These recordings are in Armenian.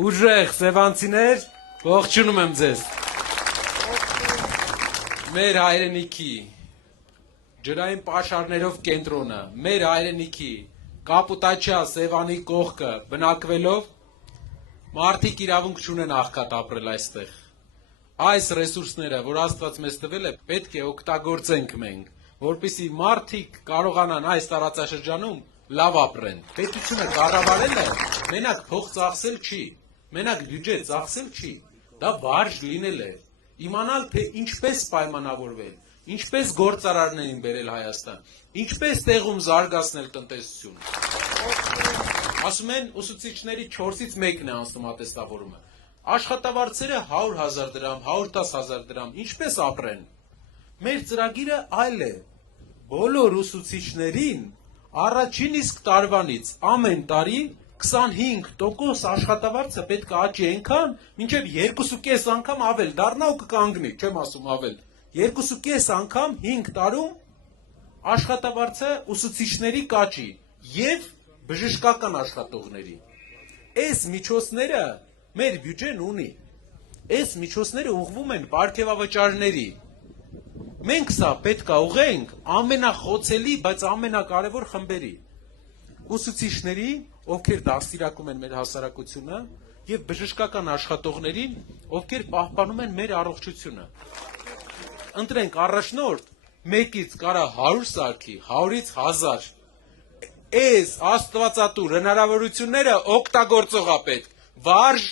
Ուժեղ սևանցիներ, ողջունում եմ ձեզ։ Մեր հայրենիքի ջրային պաշարներով կենտրոնը, մեր հայրենիքի Կապուտաչյա Սևանի կողքը բնակվելով մարդիկ իրավունք չունեն աղքատ ապրել այստեղ։ Այս ռեսուրսները, որ Աստված մեզ տվել է, պետք է օգտագործենք մենք, որպեսզի մարդիկ կարողանան այս տարածաշրջանում լավ ապրեն։ Պետությունը կառավարելը մենակ փող ծախսել չի, մենակ բյուջե ծախսել չի, դա վարժ լինել է, իմանալ թե ինչպես պայմանավորվել, ինչպես գործարարներին բերել Հայաստան, ինչպես տեղում զարգացնել տնտեսությունը։ Ասում են ուսուցիչների 4-ից 1-ն է անցնում ատեստավորումը։ Աշխատավարձերը 100,000 դրամ, 110,000 դրամ, ինչպես ապրեն։ Մեր ծրագիրը այլ է։ Բոլոր ուսուցիչներին առաջին իսկ տարվանից ամեն տարի 25% աշխատավարձը պետք է աճի այնքան, մինչև 2.5 անգամ ավել դառնա ու կկանգնի, չեմ ասում ավել։ 2.5 անգամ 5 տարում աշխատավարձը ուսուցիչների կաճի եւ բժշկական աշխատողների։ Այս միջոցները մեր բյուջեն ունի։ Այս միջոցները ուղղվում են պարգևավճարների։ Մենք սա պետք է ուղղենք ամենախոցելի, բայց ամենակարևոր խմբերի։ Ուսուցիչների, ովքեր դաստիարակում են մեր հասարակությունը, եւ բժշկական աշխատողներին, ովքեր պահպանում են մեր առողջությունը։ Ընտրենք առաջնորդ, մեկից կարա 100 սարքի, 100-ից 1000։ Այս աստվածատուր հնարավորությունները օգտագործողա պետք, վարժ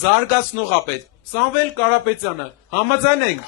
զարգացնողա պետք։ Սամվել Կարապետյանը, համաձայն ենք։